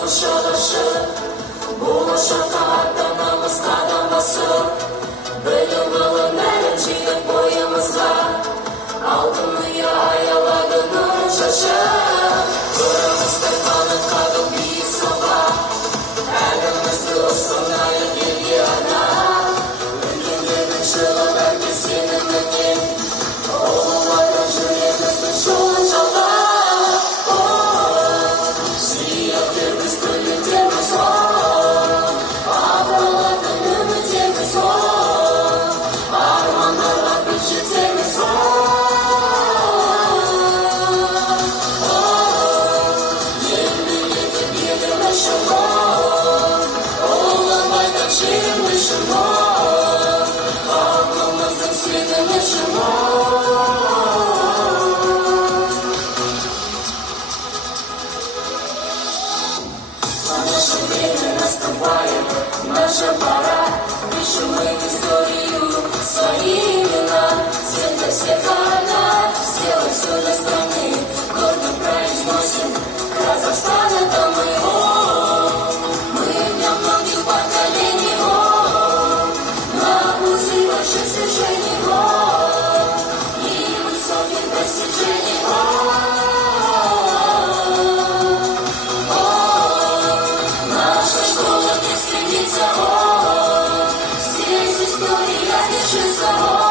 kuşadaşı, buluşaka danamız Bölüm alın erencilik boyumuzda, altını yayaladın şaşı. Buramızda kalın kadın bir sabah, elimizde ısına ilgili ana. Ülkelerin çığlığı herkesinin ülkenin, oğlu var öncüyemizin şoğlu çala. Siyah temiz gönlü temiz var, ağlamadın ümit temiz var, armanlarla gücü temiz var. Şirin ışın var, aklımızın senin ışın var. Наша время наступает, наша пора, пишем мы в историю свои имена. Света всех одна, сделай все для страны, гордо произносим, Казахстан это мы. Мы для многих поколений, на пути больших свершений и высоких достижений. Наша школа не стремится, здесь история пишется.